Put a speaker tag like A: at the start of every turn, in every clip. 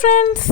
A: Friends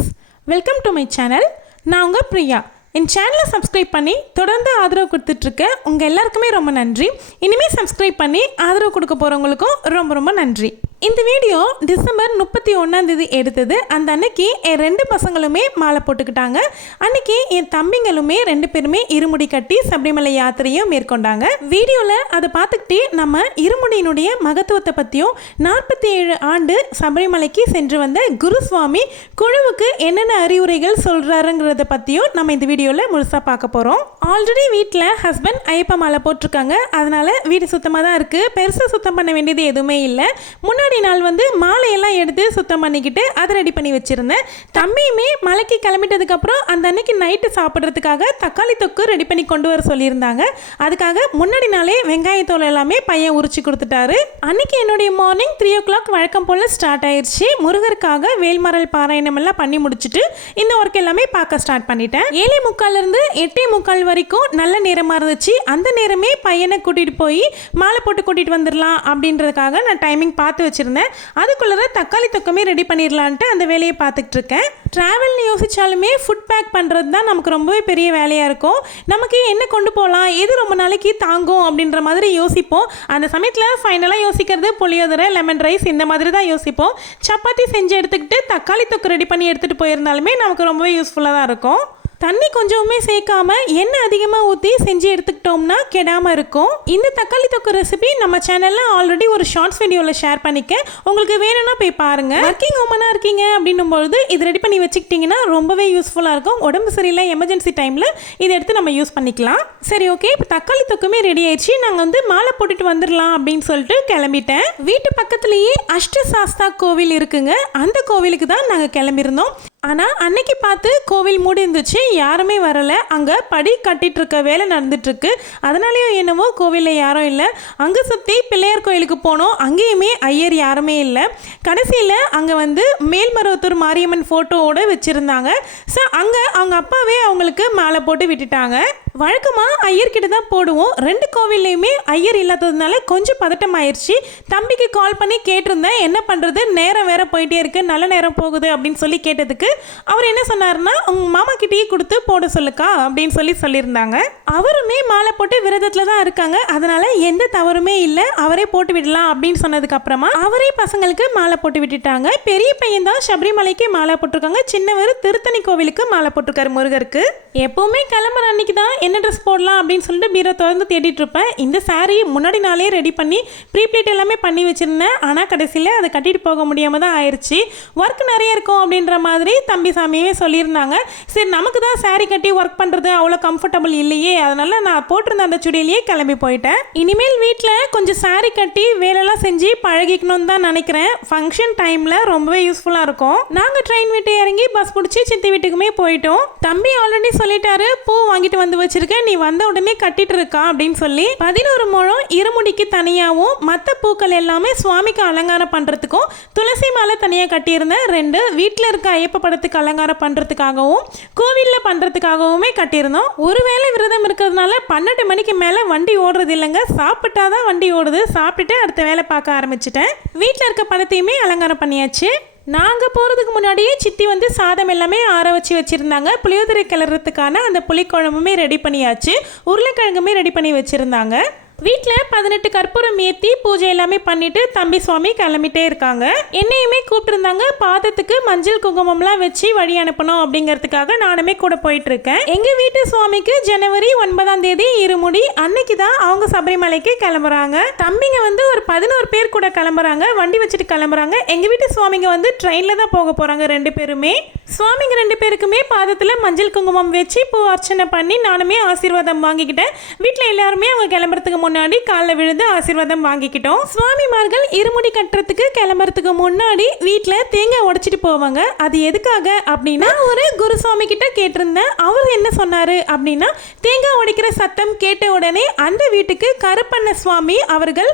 A: welcome to my channel நான் உங்கள் பிரியா. என் சேனலை சப்ஸ்கிரைப் பண்ணி தொடர்ந்து ஆதரவு கொடுத்துட்ருக்க உங்கள் எல்லாருக்குமே ரொம்ப நன்றி. இனிமேல் சப்ஸ்கிரைப் பண்ணி ஆதரவு கொடுக்க போகிறவங்களுக்கும் ரொம்ப ரொம்ப நன்றி. இந்த வீடியோ டிசம்பர் முப்பத்தி ஒன்றாந்தேதி எடுத்தது. அந்த அன்னைக்கு என் ரெண்டு பசங்களுமே மாலை போட்டுக்கிட்டாங்க. அன்னைக்கு என் தம்பிங்களுமே ரெண்டு பேருமே இருமுடி கட்டி சபரிமலை யாத்திரையும் மேற்கொண்டாங்க. வீடியோவில் அதை பார்த்துக்கிட்டே நம்ம இருமுடியினுடைய மகத்துவத்தை பற்றியும் நாற்பத்தி ஏழு ஆண்டு சபரிமலைக்கு சென்று வந்த குருசுவாமி குழுவுக்கு என்னென்ன அறிவுரைகள் சொல்கிறாருங்கிறத பற்றியும் நம்ம இந்த வீடியோவில் முழுசாக பார்க்க போகிறோம் ஆல்ரெடி வீட்டில் ஹஸ்பண்ட் ஐயப்ப மாலை போட்டிருக்காங்க. அதனால் வீடு சுத்தமாக தான் இருக்குது பெருசாக சுத்தம் பண்ண வேண்டியது எதுவுமே இல்லை. முன்னாடி நாள் வந்து மாலையெல்லாம் எடுத்து சுத்தம் பண்ணிக்கிட்டு அதை ரெடி பண்ணி வச்சுருந்தேன். தம்பியுமே மலைக்கு கிளம்பிட்டதுக்கப்புறம் அந்த அன்னைக்கு நைட்டு சாப்பிட்றதுக்காக தக்காளி தொக்கு ரெடி பண்ணி கொண்டு வர சொல்லியிருந்தாங்க. அதுக்காக முன்னாடி நாளே வெங்காயத்தோல் எல்லாமே பையன் உரிச்சு கொடுத்துட்டாரு. அன்னைக்கு என்னுடைய மார்னிங் த்ரீ ஓ கிளாக் வழக்கம் போல் ஸ்டார்ட் ஆயிடுச்சு முருகருக்காக வேல்மரல் பாராயணம் எல்லாம் பண்ணி முடிச்சுட்டு இந்த ஒர்க் எல்லாமே பார்க்க ஸ்டார்ட் பண்ணிட்டேன். ஏழே முக்கால்லேருந்து எட்டே முக்கால் வரைக்கும் நல்ல நேரமாக இருந்துச்சு. அந்த நேரமே பையனை கூட்டிகிட்டு போய் மாலை போட்டு கூட்டிகிட்டு வந்துடலாம் அப்படின்றதுக்காக நான் டைமிங் பார்த்து வச்சுருந்தேன். அதுக்குள்ளே தக்காளி தொக்கமே ரெடி பண்ணிடலான்ட்டு அந்த வேலையை பார்த்துக்கிட்டு இருக்கேன் ட்ராவல்னு யோசித்தாலுமே ஃபுட் பேக் பண்ணுறது தான் நமக்கு ரொம்பவே பெரிய வேலையாக இருக்கும். நமக்கு என்ன கொண்டு போகலாம் எது ரொம்ப நாளைக்கு தாங்கும்? அப்படின்ற மாதிரி யோசிப்போம். அந்த சமயத்தில் ஃபைனலாக யோசிக்கிறது புளியோதரை லெமன் ரைஸ் இந்த மாதிரி தான் யோசிப்போம். சப்பாத்தி செஞ்சு எடுத்துக்கிட்டு தக்காளி தொக்கு ரெடி பண்ணி எடுத்துகிட்டு போயிருந்தாலுமே நமக்கு ரொம்பவே யூஸ்ஃபுல்லாக தான் இருக்கும். தண்ணி கொஞ்சமுமே சேர்க்காம எண்ணெய் அதிகமாக ஊற்றி செஞ்சு எடுத்துக்கிட்டோம்னா கெடாமல் இருக்கும். இந்த தக்காளி தொக்கு ரெசிபி நம்ம சேனலில் ஆல்ரெடி ஒரு ஷார்ட்ஸ் வீடியோவில் ஷேர் பண்ணிக்கேன். உங்களுக்கு வேணும்னா போய் பாருங்கள் ஒர்க்கிங் உமனாக இருக்கீங்க அப்படின்னும் பொழுது இது ரெடி பண்ணி வச்சுக்கிட்டிங்கன்னா ரொம்பவே யூஸ்ஃபுல்லாக இருக்கும். உடம்பு சரியில்லை எமர்ஜென்சி டைமில் இதை எடுத்து நம்ம யூஸ் பண்ணிக்கலாம். சரி ஓகே இப்போ தக்காளி தொக்குமே ரெடி ஆயிடுச்சு. நாங்கள் வந்து மாலை போட்டுட்டு வந்துடலாம் அப்படின்னு சொல்லிட்டு கிளம்பிட்டேன். வீட்டு பக்கத்துலேயே அஷ்ட சாஸ்தா கோவில் இருக்குங்க. அந்த கோவிலுக்கு தான் நாங்கள் கிளம்பியிருந்தோம். ஆனால் அன்னைக்கு பார்த்து கோவில் மூடி இருந்துச்சு யாருமே வரலை. அங்கே படி கட்டிட்டு இருக்க வேலை நடந்துட்டுருக்கு அதனாலேயோ என்னவோ கோவிலில் யாரும் இல்லை. அங்கே சுற்றி பிள்ளையார் கோயிலுக்கு போனோம். அங்கேயுமே ஐயர் யாருமே இல்லை. கடைசியில் அங்கே வந்து மேல்மருவத்தூர் மாரியம்மன் ஃபோட்டோவோடு வச்சுருந்தாங்க. ஸோ அங்கே அவங்க அப்பாவே அவங்களுக்கு மாலை போட்டு விட்டுட்டாங்க. வழக்கமாக ஐயர்கிட்ட தான் போடுவோம். ரெண்டு கோவில்லையுமே ஐயர் இல்லாததுனால கொஞ்சம் பதட்டம் ஆயிடுச்சு தம்பிக்கு கால் பண்ணி கேட்டிருந்தேன். என்ன பண்ணுறது நேரம் வேற போயிட்டே இருக்கு. நல்ல நேரம் போகுது அப்படின்னு சொல்லி கேட்டதுக்கு அவர் என்ன சொன்னார்னா உங்கள் மாமா கிட்டேயே கொடுத்து போட சொல்லுக்கா அப்படின்னு சொல்லி சொல்லியிருந்தாங்க. அவருமே மாலை போட்டு விரதத்தில் தான் இருக்காங்க. அதனால எந்த தவறுமே இல்லை. அவரே போட்டு விடலாம் அப்படின்னு சொன்னதுக்கு அப்புறமா அவரே பசங்களுக்கு மாலை போட்டு விட்டுட்டாங்க. பெரிய பையன் தான் சபரிமலைக்கு மாலை போட்டிருக்காங்க. சின்னவர் திருத்தணி கோவிலுக்கு மாலை போட்டிருக்காரு முருகருக்கு. எப்பவுமே கிளம்புற அன்னைக்கு தான் என்ன ட்ரெஸ் போடலாம் அப்படின்னு சொல்லிட்டு பீரோ திறந்து தேடிட்டு இருப்பேன். இந்த saree முன்னாடி நாளே ரெடி பண்ணி ப்ரீப்ளீட் எல்லாமே பண்ணி வச்சுருந்தேன். ஆனால் கடைசியில் அதை கட்டிட்டு போக முடியாமல் தான் ஆயிடுச்சு ஒர்க் நிறைய இருக்கும் அப்படின்ற மாதிரி தம்பி சாமியே சொல்லியிருந்தாங்க. சரி நமக்கு தான் saree கட்டி ஒர்க் பண்ணுறது அவ்வளோ கம்ஃபர்டபுள் இல்லையே. அதனால நான் போட்டிருந்த அந்த சுடியிலேயே கிளம்பி போயிட்டேன். இனிமேல் வீட்டில் கொஞ்சம் saree கட்டி வேலைலாம் செஞ்சு பழகிக்கணும்னு தான் நினைக்கிறேன். ஃபங்க்ஷன் டைமில் ரொம்பவே யூஸ்ஃபுல்லாக இருக்கும். நாங்கள் ட்ரெயின் விட்டு இறங்கி பஸ் பிடிச்சி சித்தி வீட்டுக்குமே போயிட்டோம். தம்பி ஆல்ரெடி சொல்லிட்டாரு பூ வாங்கிட்டு வந்து வச்சு வச்சிருக்கேன் நீ வந்த உடனே கட்டிட்டு இருக்கா அப்படின்னு சொல்லி பதினோரு முழம் இருமுடிக்கு தனியாகவும் மற்ற பூக்கள் எல்லாமே சுவாமிக்கு அலங்காரம் பண்ணுறதுக்கும் துளசி மாலை தனியாக கட்டியிருந்தேன் ரெண்டு வீட்டில் இருக்க ஐயப்ப படத்துக்கு அலங்காரம் பண்ணுறதுக்காகவும் கோவிலில் பண்ணுறதுக்காகவுமே கட்டியிருந்தோம். ஒருவேளை விரதம் இருக்கிறதுனால பன்னெண்டு மணிக்கு மேலே வண்டி ஓடுறது இல்லைங்க. சாப்பிட்டா தான் வண்டி ஓடுது. சாப்பிட்டுட்டு அடுத்த வேலை பார்க்க ஆரம்பிச்சிட்டேன். வீட்டில் இருக்க படத்தையுமே அலங்காரம் பண்ணியாச்சு. நாங்கள் போகிறதுக்கு முன்னாடியே சித்தி வந்து சாதம் எல்லாமே ஆற வச்சு வச்சுருந்தாங்க. புளியோதரை கிளறதுக்கான அந்த புளிக்குழம்புமே ரெடி பண்ணியாச்சு. உருளைக்கிழங்குமே ரெடி பண்ணி வச்சுருந்தாங்க. வீட்டில் பதினெட்டு கற்பூரம் ஏற்றி பூஜை எல்லாமே பண்ணிட்டு தம்பி சுவாமி கிளம்பிட்டே இருக்காங்க. என்னையுமே கூப்பிட்டுருந்தாங்க. பாதத்துக்கு மஞ்சள் குங்குமம்லாம் வச்சு வழி அனுப்பணும் அப்படிங்கிறதுக்காக நானுமே கூட போயிட்டு இருக்கேன் எங்க வீட்டு சுவாமிக்கு ஜனவரி ஒன்பதாம் தேதி இருமுடி. அன்னைக்கு தான் அவங்க சபரிமலைக்கு கிளம்புறாங்க. தம்பிங்க வந்து ஒரு பதினோரு பேர் கூட கிளம்புறாங்க. வண்டி வச்சுட்டு கிளம்புறாங்க. எங்க வீட்டு சுவாமிங்க வந்து ட்ரெயினில் தான் போக போறாங்க ரெண்டு பேருமே. சுவாமிங்க ரெண்டு பேருக்குமே பாதத்தில் மஞ்சள் குங்குமம் வச்சு பூ அர்ச்சனை பண்ணி நானுமே ஆசீர்வாதம் வாங்கிக்கிட்டேன். வீட்டில் எல்லாருமே அவங்க கிளம்புறதுக்கு முன்னாடி காலில் விழுந்து ஆசீர்வாதம் வாங்கிக்கிட்டோம். சுவாமிமார்கள் இருமுடி கட்டுறதுக்கு கிளம்புறதுக்கு முன்னாடி வீட்டில் தேங்காய் உடைச்சிட்டு போவாங்க. அது எதுக்காக அப்படின்னா ஒரு குருசுவாமி கிட்ட கேட்டிருந்தேன். அவர் என்ன சொன்னாரு அப்படின்னா தேங்காய் உடைக்கிற சத்தம் கேட்ட உடனே அந்த வீட்டுக்கு கருப்பண்ண சுவாமி அவர்கள்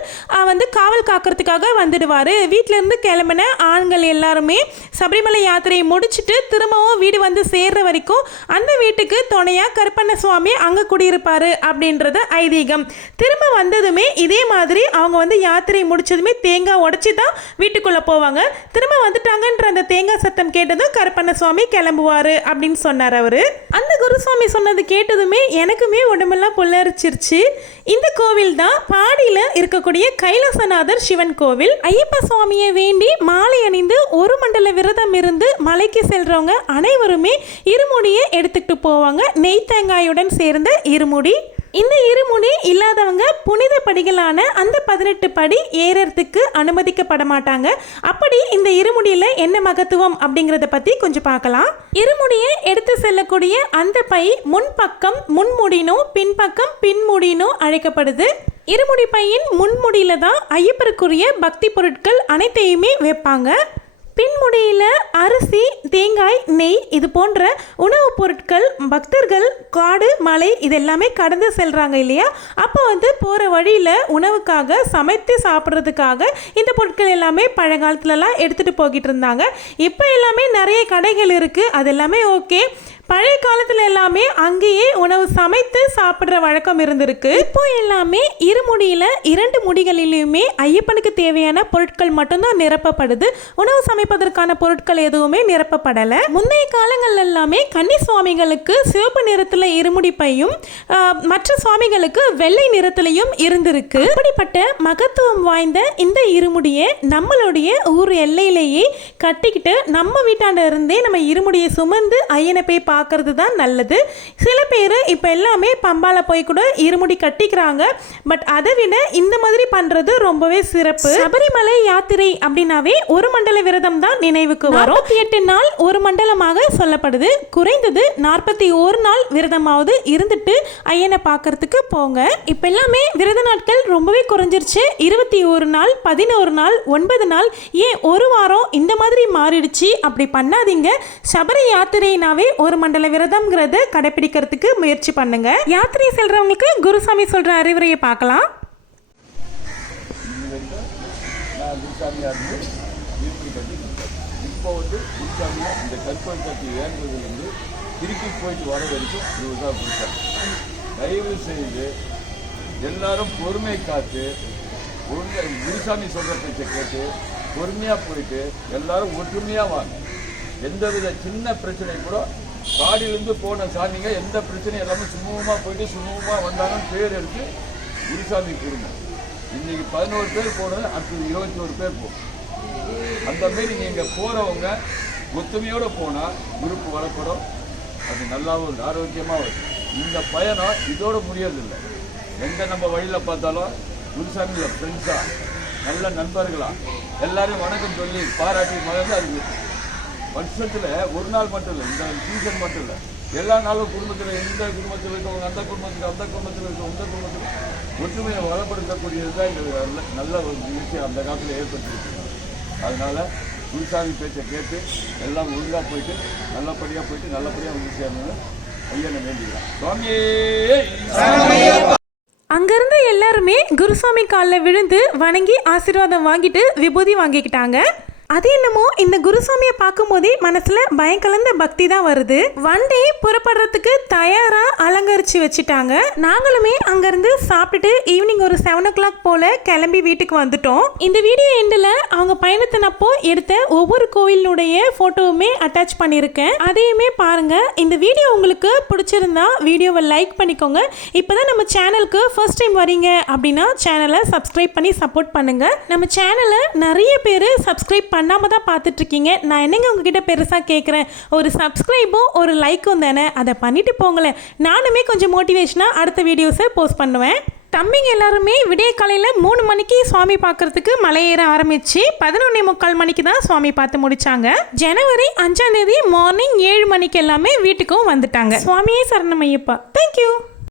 A: வந்து காவல் காக்கிறதுக்காக வந்துடுவார். வீட்டிலேருந்து கிளம்பின ஆண்கள் எல்லாருமே சபரிமலை யாத்திரையை முடிச்சுட்டு திரும்பவும் வீடு வந்து சேர்ற வரைக்கும் அந்த வீட்டுக்கு துணையாக கருப்பண்ண சுவாமி அங்கே குடியிருப்பார் அப்படின்றது ஐதீகம். திரும்ப திரும்ப வந்ததுமே இதே மாதிரி அவங்க வந்து யாத்திரை முடிச்சதுமே தேங்காய் உடச்சி தான் வீட்டுக்குள்ளே போவாங்க. திரும்ப வந்துட்டாங்கன்ற அந்த தேங்காய் சத்தம் கேட்டதும் கருப்பண்ண சுவாமி கிளம்புவார் அப்படின்னு சொன்னார் அவர். அந்த குருசுவாமி சொன்னது கேட்டதுமே எனக்குமே உடம்பெல்லாம் புல்லரிச்சிருச்சு. இந்த கோவில் தான் பாடியில் இருக்கக்கூடிய கைலாசநாதர் சிவன் கோவில். ஐயப்ப சுவாமியை வேண்டி மாலை அணிந்து ஒரு மண்டல விரதம் இருந்து மலைக்கு செல்றவங்க அனைவருமே இருமுடியை எடுத்துக்கிட்டு போவாங்க. நெய் தேங்காயுடன் சேர்ந்த இருமுடி. இந்த இருமுடி இல்லாதவங்க புனித படிகளான அந்த பதினெட்டு படி ஏறத்துக்கு அனுமதிக்கப்பட மாட்டாங்க. அப்படி இந்த இருமுடியில் என்ன மகத்துவம் அப்படிங்கிறத பற்றி கொஞ்சம் பார்க்கலாம். இருமுடியை எடுத்து செல்லக்கூடிய அந்த பை முன்பக்கம் முன்முடினும் பின்பக்கம் பின்முடினும் அழைக்கப்படுது. இருமுடி பையின் முன்முடியில தான் ஐயப்பருக்குரிய பக்தி பொருட்கள் அனைத்தையுமே வைப்பாங்க. பின்முடியில் அரிசி தேங்காய் நெய் இது போன்ற உணவுப் பொருட்கள் பக்தர்கள் காடு மலை இது எல்லாமே கடந்து செல்கிறாங்க இல்லையா? அப்போ வந்து போகிற வழியில் உணவுக்காக சமைத்து சாப்பிட்றதுக்காக இந்த பொருட்கள் எல்லாமே பழங்காலத்துலலாம் எடுத்துகிட்டு போய்கிட்டு இருந்தாங்க. இப்போ எல்லாமே நிறைய கடைகள் இருக்குது அது எல்லாமே ஓகே பழைய காலத்துல எல்லாமே அங்கேயே உணவு சமைத்து சாப்பிடுற வழக்கம் இருந்திருக்கு. இப்போ எல்லாமே இருமுடியில இரண்டு முடிகளிலுமே ஐயப்பனுக்கு தேவையான பொருட்கள் மட்டும்தான் நிரப்பப்படுது. உணவு சமைப்பதற்கான பொருட்கள் எதுவுமே நிரப்பப்படல. முந்தைய காலங்கள் எல்லாமே கன்னி சுவாமிகளுக்கு சிவப்பு நிறத்துல இருமுடி பையும் மற்ற சுவாமிகளுக்கு வெள்ளை நிறத்திலையும் இருந்திருக்கு. அப்படிப்பட்ட மகத்துவம் வாய்ந்த இந்த இருமுடியை நம்மளுடைய ஊர் எல்லையிலேயே கட்டிக்கிட்டு நம்ம வீட்டாண்ட இருந்தே நம்ம இருமுடியை சுமந்து ஐயனை போய் பார்க்குறது தான் நல்லது. சில பேர் இப்போ எல்லாமே பம்பால போய் கூட இருமுடி கட்டிக்கிறாங்க. பட் அதை விட இந்த மாதிரி பண்றது ரொம்பவே சிறப்பு. சபரிமலை யாத்திரை அப்படின்னாவே ஒரு மண்டல விரதம் தான் நினைவுக்கு வரும். எட்டு நாள் ஒரு மண்டலமாக சொல்லப்படுது. குறைந்தது நாற்பத்தி ஒரு நாள் விரதமாவது இருந்துட்டு ஐயனை பார்க்கறதுக்கு போங்க. இப்போ எல்லாமே விரத நாட்கள் ரொம்பவே குறைஞ்சிருச்சு. இருபத்தி ஒரு நாள் பதினோரு நாள் ஒன்பது நாள் ஏன் ஒரு வாரம் இந்த மாதிரி மாறிடுச்சு? அப்படி பண்ணாதீங்க. சபரி யாத்திரைனாவே ஒரு மண்டல விரதம்ங்கிறத கடைபிடிக்கிறதுக்கு முயற்சி பண்ணுங்க. யாத்திரை செல்றவங்களுக்கு குருசாமி சொல்ற அறிவுரையை பார்க்கலாம்.
B: குருசாமியாக இப்போ வந்து குருசாமியாக இந்த கற்பன் கட்டி ஏங்குறதுலேருந்து திருப்பி போயிட்டு வர வரைக்கும் இவர் தான் குருசாமி தயவு செய்து எல்லாரும் பொறுமை காத்து குருசாமி சொல்கிற பேச்சை கேட்டு பொறுமையாக போயிட்டு எல்லாரும் ஒற்றுமையாக வாங்க எந்த வித சின்ன பிரச்சனை கூட காடிலிருந்து போன சாமிங்க எந்த பிரச்சனையும் எல்லாமே சுமூகமாக போயிட்டு சுமூகமாக வந்தாலும் பேர் எடுத்து குருசாமி கொடுங்க இன்னைக்கு பதினோரு பேர் போனது அடுத்தது இருபத்தி ஒரு பேர் போகும். அந்த மாரி நீங்கள் போகிறவங்க ஒத்துமையோடு போனால் குரூப் வளர்க்கணும் அது நல்லாவும் இருக்கு ஆரோக்கியமாகவும் இருக்கு இந்த பயணம் இதோட முடியறதில்லை. எங்கே நம்ம வழியில் பார்த்தாலும் குருசாமியில் ஃப்ரெண்ட்ஸாக நல்ல நண்பர்களாக எல்லாரையும் வணக்கம் சொல்லி பாராட்டி மகிழ்ந்து அது வருஷத்தில் ஒரு நாள் மட்டும் இல்லை இந்த சீசன் மட்டும் இல்லை. எல்லா நாளும் குடும்பத்தில் எந்த குடும்பத்தில் இருக்கவங்க அந்த குடும்பத்தில் அந்த குடும்பத்தில் இருக்கவங்க இந்த குடும்பத்தில் ஒற்றுமையை வளப்படுத்தக்கூடியது தான் எங்களுக்கு நல்ல- நல்ல ஒரு விஷயம் அந்த காலத்தில் ஏற்பட்டுருக்கு. அதனால குருசாமி பேச்சை கேட்டு எல்லாம் ஒழுங்காக போயிட்டு நல்லபடியாக போயிட்டு நல்லபடியாக வந்து சேரணும்னு ஐயனை வேண்டிக்கிறேன் சுவாமியே!
A: எல்லாருமே குருசாமி காலில் விழுந்து வணங்கி ஆசீர்வாதம் வாங்கிட்டு விபூதி வாங்கிக்கிட்டாங்க. அது என்னமோ இந்த குருசாமியை பார்க்கும்போதே மனசுல பயம் கலந்த பக்தி தான் வருது. வண்டி புறப்படுறதுக்கு தயாரா அலங்கரிச்சு வச்சுட்டாங்க. நாங்களுமே அங்கிருந்து சாப்பிட்டுட்டு ஈவினிங் ஒரு செவன் ஓ கிளாக் போல கிளம்பி வீட்டுக்கு வந்துட்டோம். இந்த வீடியோ எண்டில் அவங்க பயணத்தினப்போ எடுத்த ஒவ்வொரு கோயிலுடைய ஃபோட்டோவுமே அட்டாச் பண்ணியிருக்கேன். அதையுமே பாருங்க. இந்த வீடியோ உங்களுக்கு பிடிச்சிருந்தா வீடியோவை லைக் பண்ணிக்கோங்க. இப்போ தான் நம்ம சேனலுக்கு ஃபர்ஸ்ட் டைம் வரீங்க அப்படின்னா சேனலை சப்ஸ்கிரைப் பண்ணி சப்போர்ட் பண்ணுங்க. நம்ம சேனலை நிறைய பேர் சப்ஸ்கிரைப் பண்ணாமல் தான் பார்த்துட்ருக்கீங்க. நான் என்னங்க உங்ககிட்ட பெருசாக கேட்குறேன் ஒரு சப்ஸ்கிரைபும் ஒரு லைக்கும் தானே? அதை பண்ணிவிட்டு போங்களேன். நானுமே கொஞ்சம் மோட்டிவேஷனாக அடுத்த வீடியோஸை போஸ்ட் பண்ணுவேன். தம்பிங்க எல்லாருமே விடிய காலையில் மூணு மணிக்கு சுவாமி பார்க்கறதுக்கு மலை ஏற ஆரம்பிச்சு பதினொன்னே முக்கால் மணிக்கு தான் சுவாமி பார்த்து முடிச்சாங்க. ஜனவரி அஞ்சாம் தேதி மார்னிங் ஏழு மணிக்கு எல்லாமே வீட்டுக்கும் வந்துட்டாங்க. சுவாமியே சரணமையப்பா தேங்க்யூ